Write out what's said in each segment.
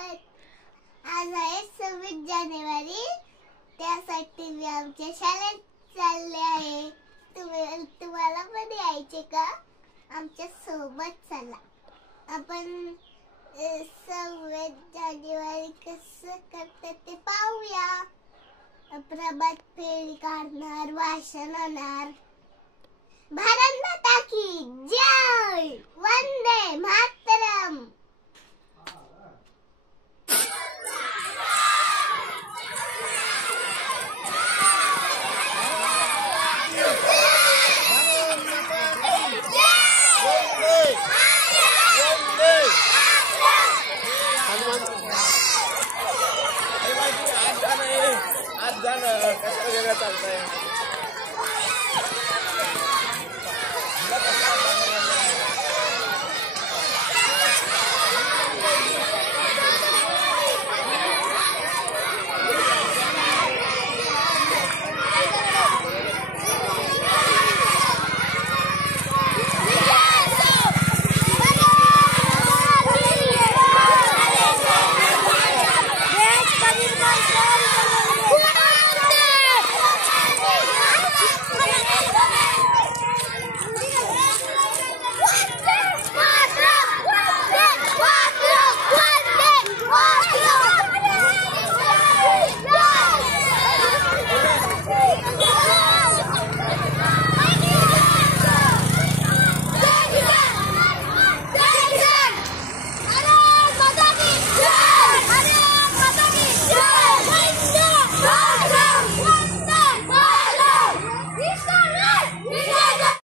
आज आहे 26 जानेवारी. त्यासाठी मी आमच्या शाळेत चालले आहे. तुम्हाला पण यायचे का? आमच्या सोबत चला. आपण 26 जानेवारी कसं करतात ते पाहूया. प्रभात फेरी काढणार, भाषण होणार. भारत माता की जय, वंदे मातरम. आज जाणं कसं वेगळं चालतंय.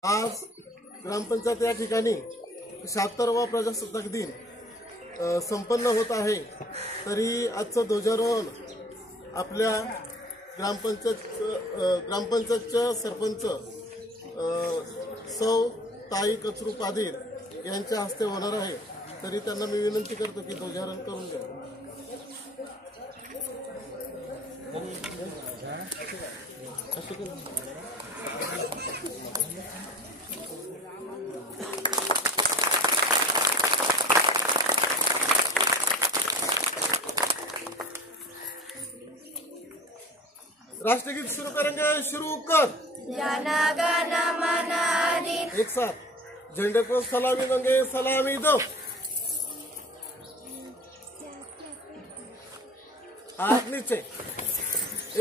आज ग्रामपंचायत या ठिकाणी 76वा प्रजासत्ताक दिन संपन्न होत आहे. तरी आजचं ध्वजारोहण आपल्या ग्रामपंचायतच्या सरपंच सौ ताई कचरू पादीर यांच्या हस्ते होणार आहे. तरी त्यांना मी विनंती करतो की ध्वजारोहण करून द्या. राष्ट्रगीत शुरू करेंगे. शुरू कर. जन गण मन अधि. एक साथ झंडे को सलामी देंगे. सलामी दो. हाथ नीचे.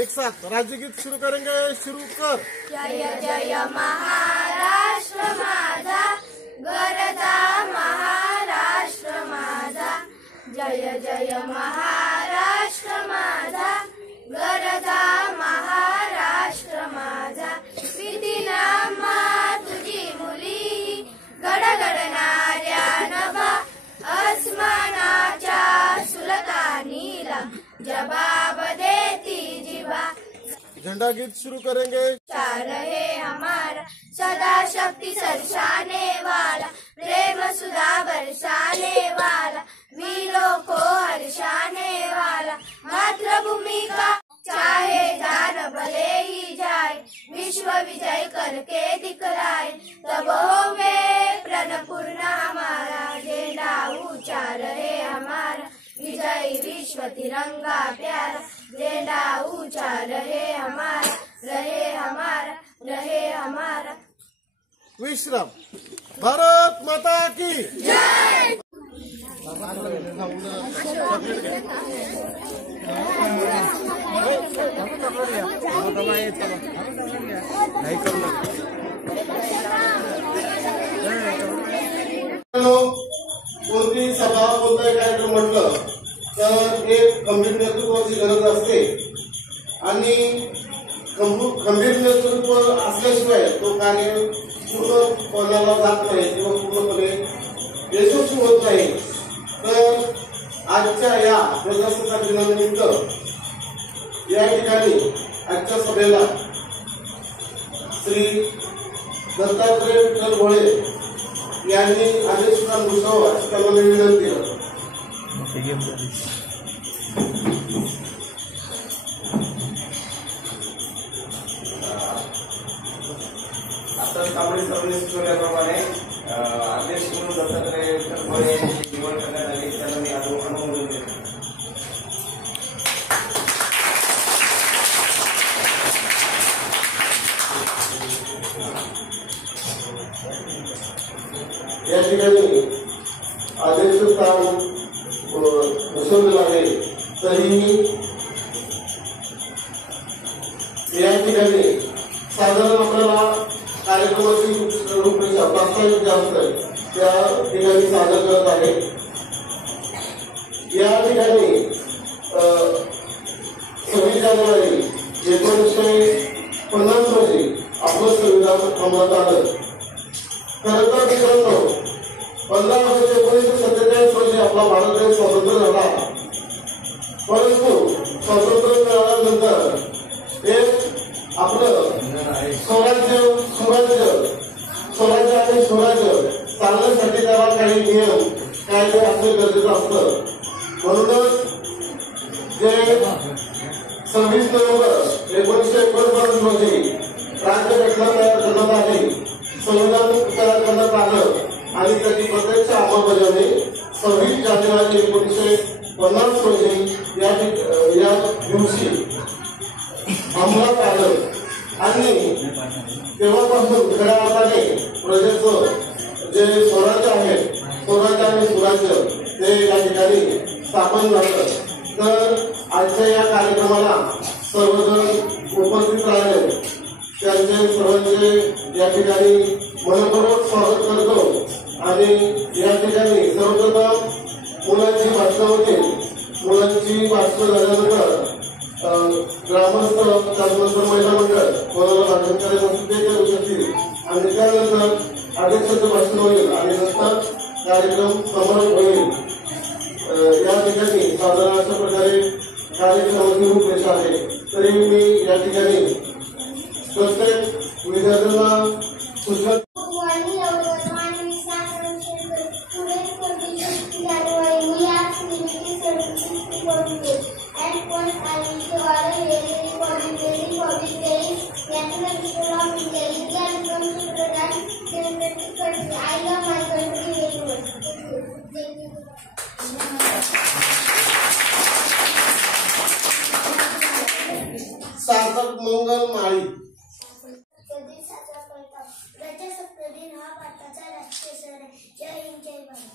एक साथ राज्यगीत शुरू करेंगे. शुरू कर. जय जय महाराष्ट्र माझा, गरजा महाराष्ट्र माझा. जय जय महाराष्ट्र माझा, गरजा महाराष्ट्र माझा. विधिनामा तुझी मुली, गडगडणाऱ्या नभा, अस्मानाच्या सुलतानीला जवाब देती जिवा. झंडा गीत शुरू करेंगे. चार है हमारा सदा शक्ति सरसाने वाला, प्रेम सुधा बरसाने वाला, वीरों को हर्षाने वाला. मातृभूमि का चाहे जान भले ही जाए, विश्व विजय करके दिखलाए. तब होवे प्रणपूर्ण हमारा, झंडा ऊंचा रहे हमारा. विजय विश्व तिरंगा प्यारा, झंडा ऊंचा रहे हमारा, रहे हमारा, रहे हमारा. विश्राम. भारत माता की जय. कोणती सभा कोणताही कार्यक्रम म्हटलं तर एक खंबीर नेतृत्वाची गरज असते. आणि खंबीर नेतृत्व असल्याशिवाय तो कार्य पूर्ण कोणाला जात नाही किंवा पूर्णपणे यशस्वी होत नाही. तर आजच्या या प्रजासत्ताक दिनानिमित्त या ठिकाणी आजच्या सभेला श्री दत्तात्रय विठ्ठल भोळे यांनी आदेशकान घोषावा अशी त्यांना मी विनंती करतो. आता तांबडी सभेने सुचवल्याप्रमाणे अध्यक्ष म्हणून दत्तात्रय विठ्ठल भोळे यांची निवड करण्यात आली. त्यांना मी अनुमोदन देतो. शोध लागले तरीही या ठिकाणी साधारण आपल्याला कार्यक्रमाची रूपरेषा प्रास्ताविक जे असतं त्या ठिकाणी सादर करत आहे. या ठिकाणी 26 जानेवारी 1950 रोजी आपलं संविधान अंमलात आलं. खरं तर मित्रांनो 15 ऑगस्ट 1947 रोजी आपला भारत देश स्वतंत्र झाला. परंतु स्वातंत्र्य मिळाल्यानंतर एक आपलं स्वराज्य आणि स्वराज्य चालण्यासाठी त्याला काही नियम कायदे असणे गरजेचं असतं. म्हणूनच जे 26 नोव्हेंबर 1949 रोजी राज्यघटना तयार करण्यात आली, संविधान तयार करण्यात आलं आणि त्याची प्रत्यक्ष अंमलबजावणी 26 जानेवारी 1950 रोजी या दिवशी अंमलात आलं. आणि तेव्हापासून खऱ्या अर्थाने प्रजेचं जे स्वराज्य आहे, स्वराज्य आणि सुराज्य ते या ठिकाणी स्थापन झालं. तर आजच्या या कार्यक्रमाला सर्वजण उपस्थित राहिले त्यांचे सर्वांचे या ठिकाणी मनपूर्वक स्वागत करतो. आणि या ठिकाणी सर्वप्रथम मुलांची भाषणं होतील. मुलांची भाषणं झाल्यानंतर ग्रामस्थ त्यानंतर महिला मंडळ कोणाला भाषण करायचं असेल ते करू शकतील आणि त्यानंतर अध्यक्षाचं भाषण होईल आणि नंतर कार्यक्रम समारोप होईल. या ठिकाणी साधारण अशा प्रकारे कार्यक्रमाची रूपरेषा आहे. तरी मी या ठिकाणी प्रत्येक विद्यार्थ्यांना सूचना सार्थक मंगल माळी. प्रजासत्ताक दिन हा भारताचा राष्ट्रीय सण आहे. जय हिंद जय भारत.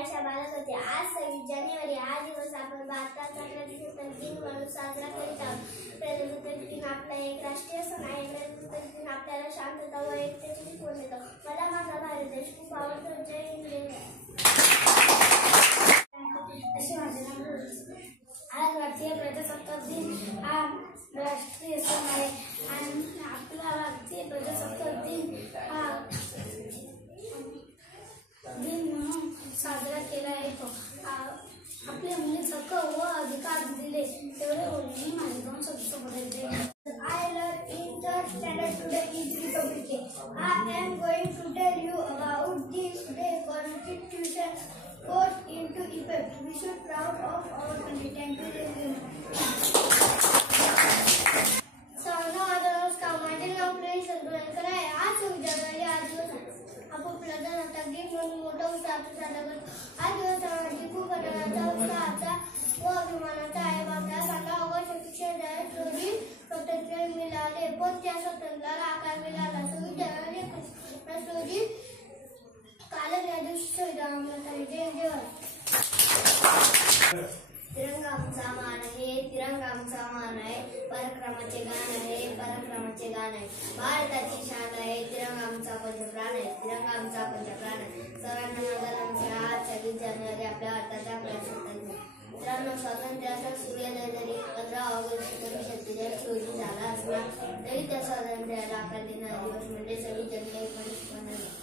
अशा बालक होते. आज 26 जानेवारी हा दिवस आपण भारताचा प्रजासत्ताक दिन म्हणून साजरा करीत आहोत. प्रजासत्ताक दिन आपला एक राष्ट्रीय सण आहे. प्रजासत्ताक दिन आपल्याला शांतता व एकतेची शिकवण देतो. मला माझा भारत देश खूप आवडतो. जय हिंद जय भारत. असे माझे नाव. आज भारतीय प्रजासत्ताक दिन हा राष्ट्रीय सण आहे आणि आपला भारतीय प्रजासत्ताक दिन हा दिन म्हणून साजरा केला येतो. आपल्या मुलीच हक्क व अधिकार दिले तेवढे बोलणे माझे 2 शब्द बोलायचे. I learned in third standard today is Republic Day. I am going to tell you about this day Constitution goes into effect. We should proud of our country. Thank you very much. सर्वांना माझा नमस्कार. माझे नाव प्रेम संतोषकर आहे. आज 26 जानेवारी हा दिवस आहे. आपण प्रजासत्ताक दिन म्हणून मोठा उत्साह साजरा करतो. हा दिवस समाजाची खूप आनंदाचा, उत्साहाचा व अभिमानाचा आहे. आपल्या 15 ऑगस्ट 1946 रोजी स्वातंत्र्य मिळाले, पण त्या स्वातंत्र्याला आकार मिळाला 26 जानेवारी 1950 रोजी. कालच या दिवशी संविधान अंमलात आले. जय जय भारत. तिरंगा आमचा मान आहे, तिरंगा आमचा मान आहे. पराक्रमाचे गाण आहे, पराक्रमाचे गाण आहे. भारताची शान आहे, तिरंगा आमचा पंचप्राण आहे, तिरंगा आमचा पंचप्राण आहे. सर्वांना माझा नमस्कार. आज 26 जानेवारी आपल्या भारताचा प्रजासत्ताक दिन. मित्रांनो, स्वातंत्र्याचा सूर्योदय जरी 15 ऑगस्ट 1947 रोजी झाला असला तरी त्या स्वातंत्र्याला आकार देणारा दिवस म्हणजे 26 जानेवारी 1950.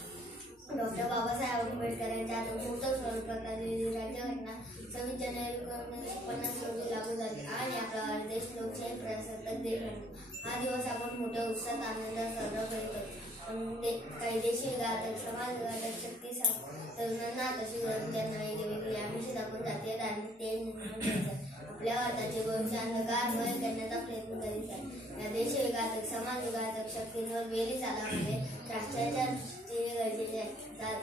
डॉक्टर बाबासाहेब आंबेडकर यांच्या मूलभूत स्वरूपातील राज्यघटना 26 जानेवारी 1950 रोजी लागू झाली आणि आपला भारत देश लोकशाही प्रजासत्ताक दिन म्हणतो. हा दिवस आपण मोठ्या उत्साहात आनंदात साजरा करतो. कायदेशीर घातक, समाजघातक शक्ती तरुणांना तशी गरज त्यांना वेगवेगळी आमिष दाखवून जातीय धार्मिक तेज निर्माण करतात. आपल्या भारताचे भविष्य अंधकारमय करण्याचा प्रयत्न करीत आहे. या देशविघातक, समाजघातक शक्तींवर वेळी चालवणे राष्ट्राच्या दृष्टीने गरजेचे आहे.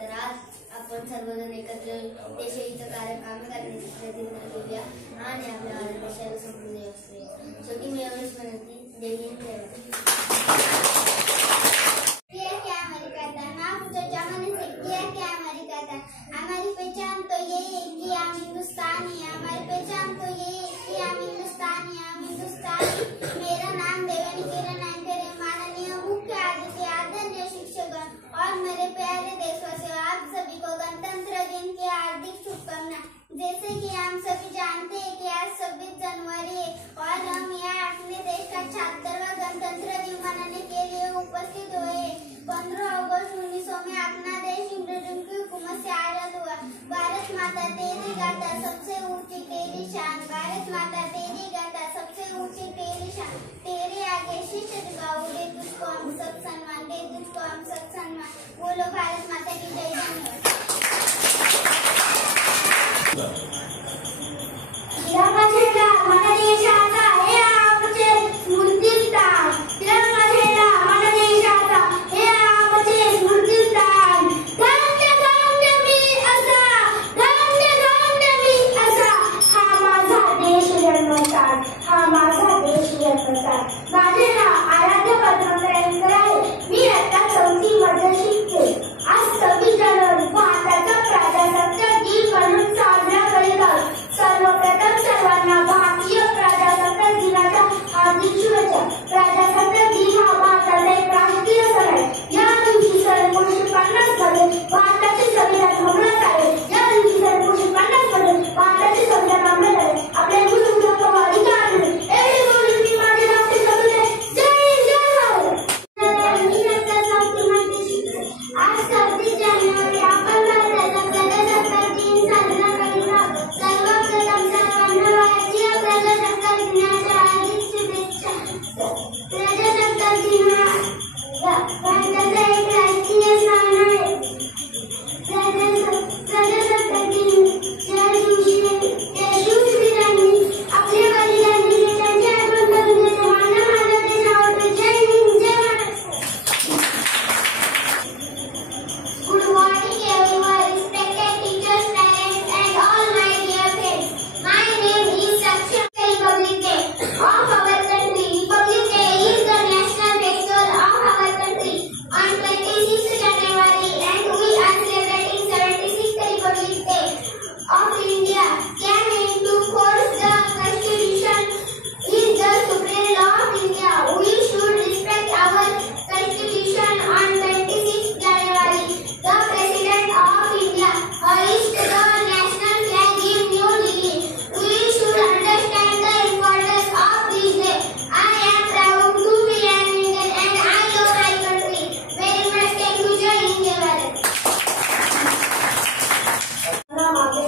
तर आज आपण सर्वजण एकत्र देशहित कार्य कामे करण्याची प्रतिज्ञा घेऊया आणि आपल्या भारत देशाला समृद्धी असते. शेवटी मी एवढीच विनंती. जय हिंद जय भारत. ये कि हम हिंदुस्तानी हैं, हमारी पहचान तो ये है कि हम हिंदुस्तानी हैं, हम हिंदुस्तानी। मेरा नाम देवनी किरण एंकर है। माननीय मुख्य अतिथि, आदरणीय शिक्षकगण और मेरे प्यारे देशवासियों, आप सभी को गणतंत्र दिन की हार्दिक शुभकामनाएं। जैसे कि हम सभी जानते हैं कि आज 26 जनवरी है और हम यहाँ अपने देश का 76वां गणतंत्र दिन मनाने के लिए उपस्थित हुए। 15 अगस्त 1900 में अपना देश इंग्रजों की हुकूमत से आजाद हुआ। भारत माता तेरी गाथा सबसे ऊंची तेरी शान, भारत माता तेरी गाथा सबसे ऊंची तेरी शान। तेरे आगे शीश झुकाओ, दे तुझको हम सब सम्मान, दे तुझको हम सब सम्मान। बोलो भारत माता की जय। धन्यवाद। तिरंगा झेंडा मन देशाचा हे आमचे स्मृतिस्थान, तिरंगा झेंडा मन देशाचा हे आमचे स्मृतिस्थान। धन्य धन्य मी असा, धन्य धन्य मी असा, हा माझा देश जन्मस्थान, हा माझा देश जन्मस्थान। माझे नाव आराध्य पद्माकर एंकर आहे। मी आता 4थी मध्ये शिकते। आज 26 जानेवारी भारताचा प्रजासत्ताक दिन म्हणून साजरा करीत आहोत। सर्वप्रथम सर्वांना भारतीय प्रजासत्ताक दिनाच्या हार्दिक शुभेच्छा। प्रजासत्ताक दिन हा भारताचा एक राष्ट्रीय सण आहे। या दिवशी 1950 मध्ये भारताचे संविधान अंमलात आले। या दिवशी 1950 मध्ये भारताचे संविधान अंमलात आले। आपल्या मूलभूत हक्क व अधिकार मिळाले। एवढे बोलून मी माझे राष्ट्रीय संविधान जय जय भारत। आज 26 जानेवारी आपण भारताचा प्रजासत्ताक दिन साजरा करीत आहोत। सर्वप्रथम सर्वांना भारतीय प्रजासत्ताक दिनाच्या हार्दिक शुभेच्छा। प्रजासत्ताक दिन हा भारताचा एक राष्ट्रीय सण आहे। प्रजासत्ताक दिनाच्या दिवशी देशभक्तांनी आपले बलिदान दिले, त्यांची आठवण करून देतो। माझा देश आवडतो। जय हिंद, जय Maharashtra. Good morning everyone, respected teachers, parents and all my dear friends. My name is Saksham. Republic Day of our country. Republic Day is the national festival of our country on 26th January, and we are celebrating 76th Republic Day of India. Came into force the Constitution is the supreme law of India. We should respect our Constitution on 26th January. The President of India hoists the national flag in New Delhi. We should understand the importance of this day. I am proud to be an Indian and I love my country very much. Thank you. Jai Hind, Jai Bharat.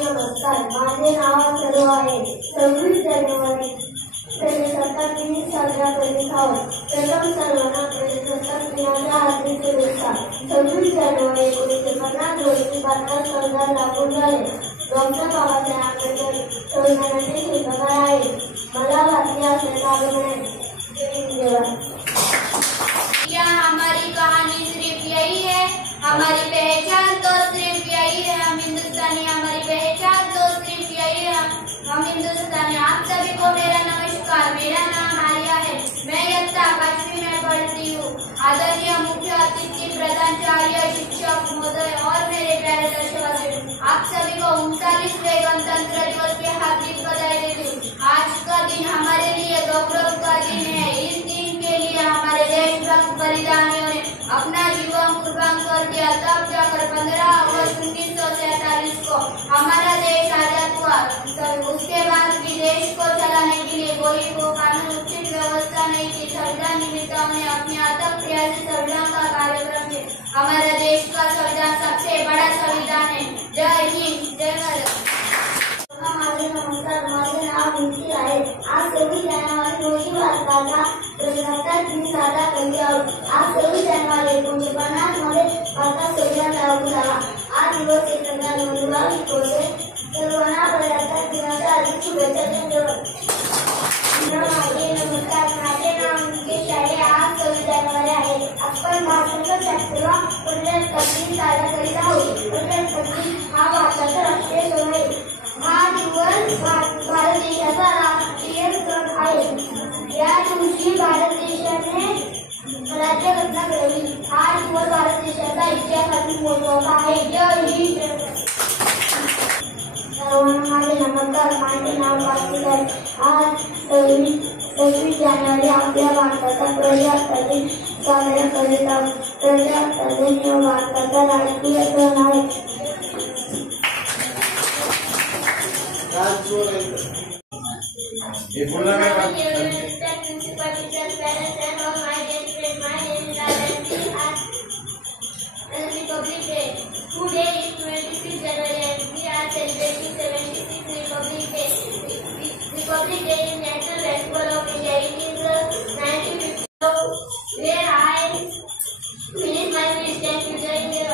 नमस्कार, माझे नाव सर्व आहे। 26 जानेवारी प्रजासत्ताक दिन साजरा करीत आहोत। प्रथम सर्वांना प्रजासत्ताक दिनाच्या हार्दिक शुभेच्छा। 26 जानेवारी 1950 रोजी भारतात संविधान लागू झाले। डॉक्टर बाबासाहेब आंबेडकर संविधानाचे शिल्पकार आहेत। मला भारतीय असण्याचा अभिमान आहे। जय हिंद, जय भारत। क्या हमारी कहानी सिर्फ यही है? हमारी पहचान तो सिर्फ यही है, हम हिंदुस्तानी। हमारी पहचान तो सिर्फ यही है, हम हिंदुस्तानी। आप सभी को मेरा नमस्कार। मेरा नाम आर्या है। मैं इयत्ता 5वीं में पढ़ती हूँ। आदरणीय मुख्य अतिथि, प्रधानाचार्य, शिक्षक महोदय और मेरे प्यारे देशवासियों, आप सभी को 39वें गणतंत्र दिवस की हार्दिक बधाई देती हूँ। आज का दिन हमारे लिए गौरव का दिन है। इस दिन के लिए हमारे देशभक्त बलिदानियों ने अपना जीवन कुर्बान कर दिया। तब जाकर 15 अगस्त 1947 को हमारा देश आजाद हुआ। उसके बाद भी देश को चलाने के लिए कोई को कानून उचित व्यवस्था नहीं थी। संविधान निर्माताओं ने अपने अथक प्रयास से संविधान का कार्यक्रम किया। हमारा देश का संविधान सबसे बड़ा संविधान है। जय हिंद, जय भारत। माझे नमस्कार, माझे नाव निखिल आहे। आज 26 जानेवारी रोजी भारताचा प्रजासत्ताक दिन साजरा करीत आहोत। आज 26 जानेवारी 1950 मध्ये भारतात संविधान लागू झाला। हा दिवस एकता नोंदवला होते। सर्वांना प्रजासत्ताक दिनाच्या हार्दिक शुभेच्छा। धन्यवाद। नमस्कार, माझे नाव निकेश आहे। आज 26 जानेवारी आहे। आपण भारताचा 76वां प्रजासत्ताक दिन साजरा करीत आहोत। प्रजासत्ताक दिन हा भारताचा राष्ट्रीय सण आहे। हा दिवस भारत देशाचा राष्ट्रीय सण आहे। या दिवशी भारत देशाने राज्यघटना घडवली। हा दिवस भारत देशाचा इतिहासातील महत्त्वाचा आहे। जय हिंद, जय भारत। नमस्कार. माझे नाव वासुदेव आहे. आज 26 जानेवारी आपल्या भारताचा प्रजासत्ताक साजरा करीत आहोत. प्रजासत्ताक हा भारताचा राष्ट्रीय सण आहे. हे पुन्हा काय काम? Republic Day. Today is 26 January and we are celebrating 76th Republic Day. Republic Day is National Festival of India. It is 1950 where I finish my speech. Thank you. Jai Hind.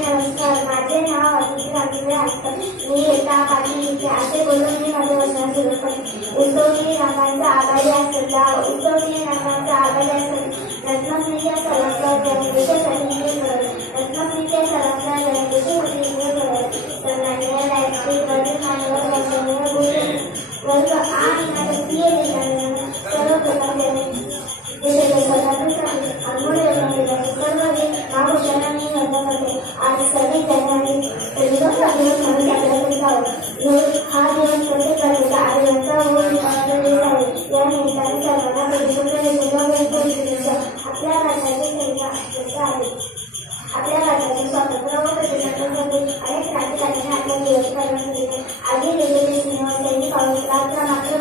नमस्कार. माझे नाव आदिती रामचंद्र आसकर. मी एका पाठी असे बोलून मी माझ्या वचनात सुरू करते. उत्सवनी रंगांचा आघाडी असला उत्सवनी रंगांचा आघाडी असला रत्नश्रीच्या सर्वांच्या जनतेसाठी हे करत रत्नश्रीच्या सर्वांच्या जनतेसाठी हे करत सन्माननीय राष्ट्रीय वर्ग मान्यवर वर्ग आणि राष्ट्रीय देशांना सर्व प्रकारचे आज 26 जानेवारी हा दिवस प्रत्येक आणि यांचा या निमित्ताने सर्वांना आपल्या राज्याचे स्वातंत्र्य व प्रतिष्ठापनेसाठी अनेक क्रांतिकारकांनी आपल्या दिवस करण्यात दिले. आधी दिलेले सिनेमा त्यांनी पावसाळा मात्र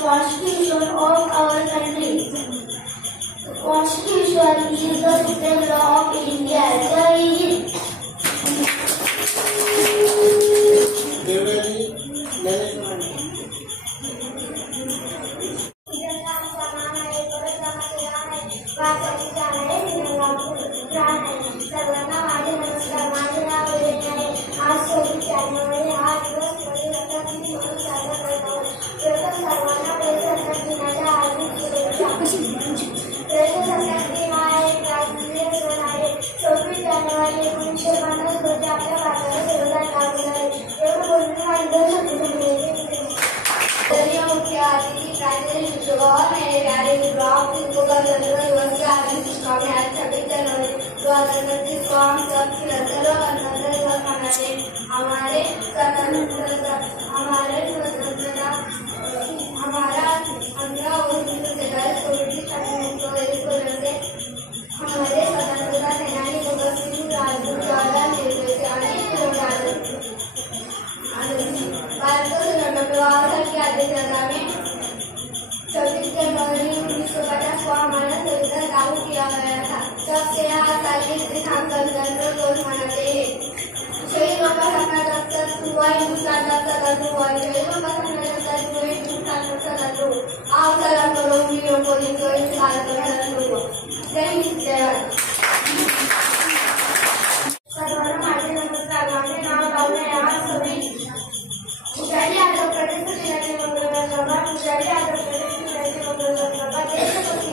Constitution of our country. Constitution is the supreme law of India. Jai Hind. सर्वांना माझे नमस्कार. माझे नाव आहे. आज 26 जानेवारी हा दिवस म्हणून साजरा करत आहोत. प्रथम सर्वांना प्रजासत्ताक दिनाच्या हार्दिक शुभेच्छा. प्रजासत्ताक दिन हा एक राष्ट्रीय सण आहे. 26 जानेवारी 1950 रोजी आपल्या भारताला सर्वात लागू आहे. एवढं बोलून हा दिवस मुख्य अतिथि प्राचार्य शिक्षक मेरे प्यारे विद्वान को गणतंत्र दिवस की हार्दिक शुभकामनाएं. आज 26 जनवरी 2025 को हम सब गणतंत्र दिवस मनाते. हमारा स्वतंत्रता 15 कोविड की वजह से हमारे स्वतंत्रता सेनानी भगत सिंह राजगुरु द्वारा निर्देशित अनेक भारत को स्वतंत्रता की अध्यक्षता में 26 जनवरी 1950 को हमारा संविधान लागू किया गया था. तब से हर साल इस दिन हम गणतंत्र दिवस मनाते हैं. शहीदों का सपना जब तक हुआ हिंदुस्तान जब तक अधूरा हुआ. शहीदों का सपना जब तक हुआ हिंदुस्तान जब तक अधूरा. आप सलाम करो वीरों को जिनको इस भारत का शत्रु हो. जय हिंद. जय भारत. सर्वांना माझे नमस्कार. माझे नाव राहुल आहे. आज 26 पुजारी आंध्र प्रदेश जिल्ह्याचे मंगळवार सभा पुजारी आंध्र प्रदेश जिल्ह्याचे मंगळवार सभा देशभक्ती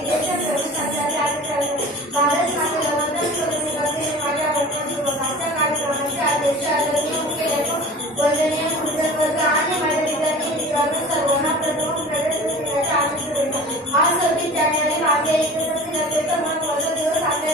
भारत मातेला वंदन करून करते. माझ्या वचनाच्या कार्यक्रमाचे अध्यक्ष आदरणीय मुख्याध्यापक वंदनीय गुरुवर्ग आणि माझ्या विद्यार्थी मित्रांनो सर्वांना प्रथम प्रजासत्ताक दिनाच्या हार्दिक शुभेच्छा. आज 26 जानेवारी भारतीय एकता दिनाचे महत्त्वाचा दिवस आपल्या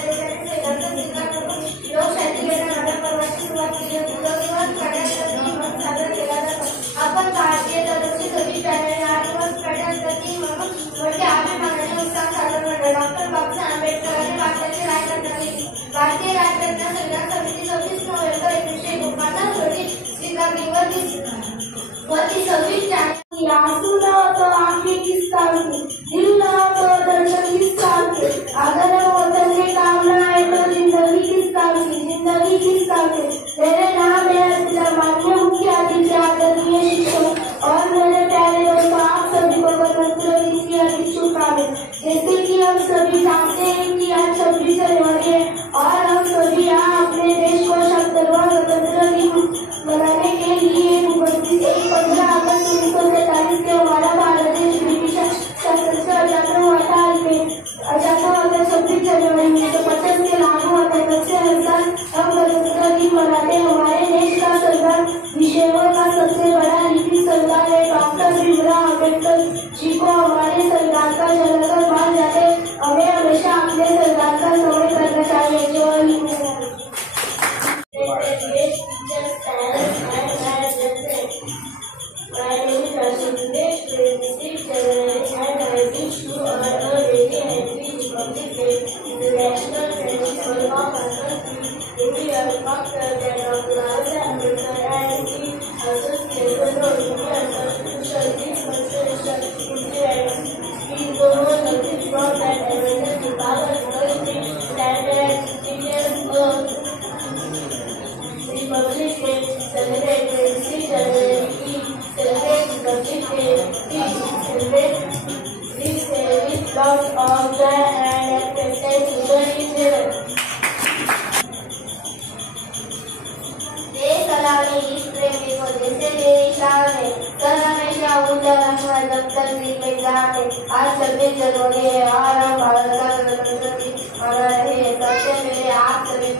लावले इस प्रेमी को जैसे मेरी शान है। सर हमेशा ऊंचा रखना जब तक दिल में जान है। आज 26 जनवरी है और हम भारत का गणतंत्र दिन मना रहे हैं। सबसे पहले आप सभी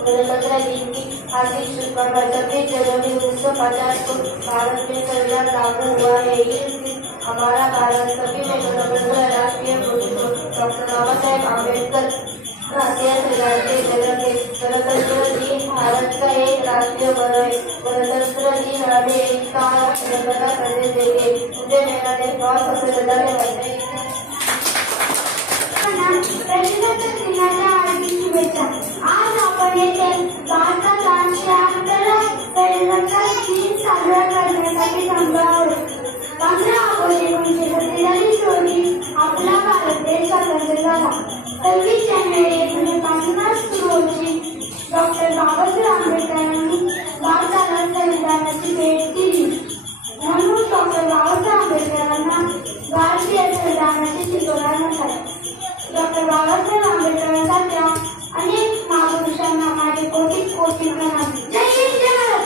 गणतंत्र दिन की हार्दिक शुभकामनाएं। 26 जनवरी 1950 को भारत में संविधान लागू हुआ है। इस दिन हमारा भारत सभी में गणतंत्र राष्ट्रीय डॉक्टर बाबा साहेब आम्बेडकर राष्ट्रीय संविधान के जनक है। गणतंत्र दिन भारत का एक राष्ट्रीय पर्व है। गणतंत्र दिन हमें एकता और अखंडता का संदेश देंगे। मुझे मेरा देश बहुत पसंद है। गणतंत्र दिनाच्या हार्दिक शुभेच्छा। आज आपण येथे भारताचा 76 गणतंत्र दिन साजरा करण्यासाठी जमलो आहोत। 15 ऑगस्ट 1947 रोजी आपला भारत देश स्वतंत्र झाला। 26 जानेवारी 1950 रोजी डॉक्टर बाबासाहेब आंबेडकरांनी भारताला संविधानाची भेट दिली। म्हणून डॉक्टर बाबासाहेब आंबेडकरांना भारतीय संविधानाची शिकवण नसावी। डॉक्टर बाबासाहेब आंबेडकरांसारख्या अनेक महापुरुषांना माझे कोटी कोटी प्रणाम। जय हिंद जय भारत।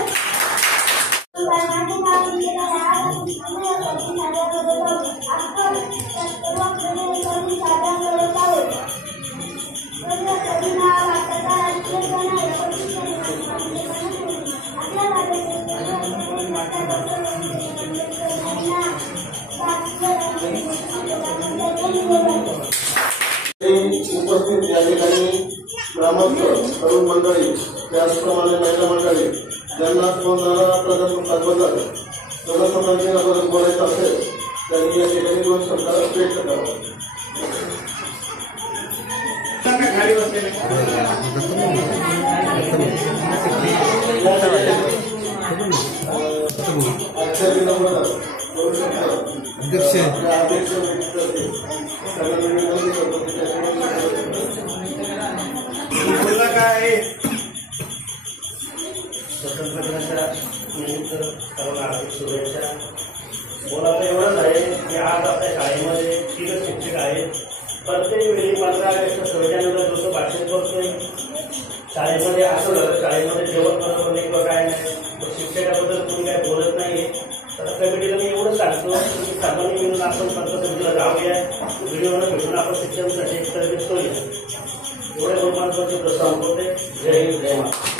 उपस्थित या ठिकाणी ग्रामस्थ तरुण मंडळी त्याचप्रमाणे महिला मंडळी ज्यांना प्रजासत्ताकबद्दल बोलायचं असेल त्यांनी या ठिकाणी 2 शब्द व्यक्त करावे। काय स्वतंत्र दिनाच्या निमित्त सर्वांना हार्दिक शुभेच्छा। बोलायचं एवढंच आहे की आज आपल्या शाळेमध्ये 3 शिक्षक आहेत। प्रत्येक वेळी 15 ऑगस्ट संविधानाला जसं भाषण करतोय शाळेमध्ये असं शाळेमध्ये जेवण बनवणे किंवा काय नाही शिक्षकाबद्दल कोणी काय बोलत नाहीये। तर कमिटीला मी एवढं सांगतो की सर्वांनी मिळून आपण पंतप्रधानाला जाऊया व्हिडिओला भेटून आपण शिक्षणासाठी एक तरबेज करूया। एवढे 2 महत्वाचे प्रस्ताव होते। जय हिंद जय महाराष्ट्र।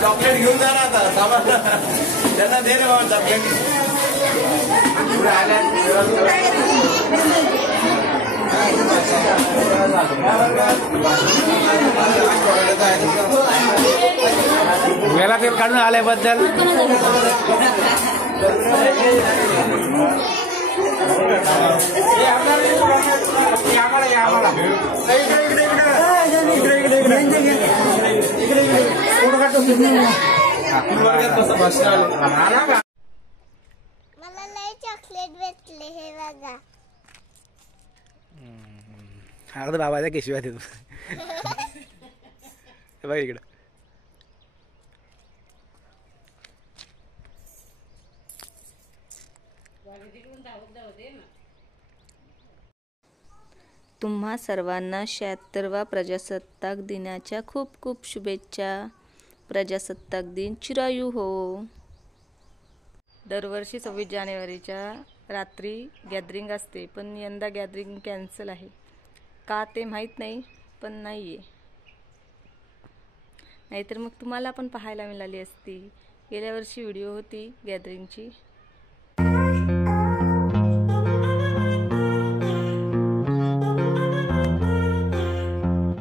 चॉकलेट घेऊन जा ना आता सामान त्यांना दे ना चॉकलेट वेळा तेल काढून आल्याबद्दल मला लय चॉकलेट भेटले हे बघा। अगदी बाबाच्या केशव्यात येतो बघ इकडं तुम्हा सर्वांना 76वा प्रजासत्ताक दिनाच्या खूप खूप शुभेच्छा। प्रजासत्ताक दिन चिरायू हो. दरवर्षी 26 जानेवारीच्या रात्री गॅदरिंग असते, पण यंदा गॅदरिंग कॅन्सल आहे. का ते माहीत नाही, पण नाही आहे. नाहीतर मग तुम्हाला पण पाहायला मिळाली असती. गेल्या वर्षी व्हिडिओ होती गॅदरिंगची.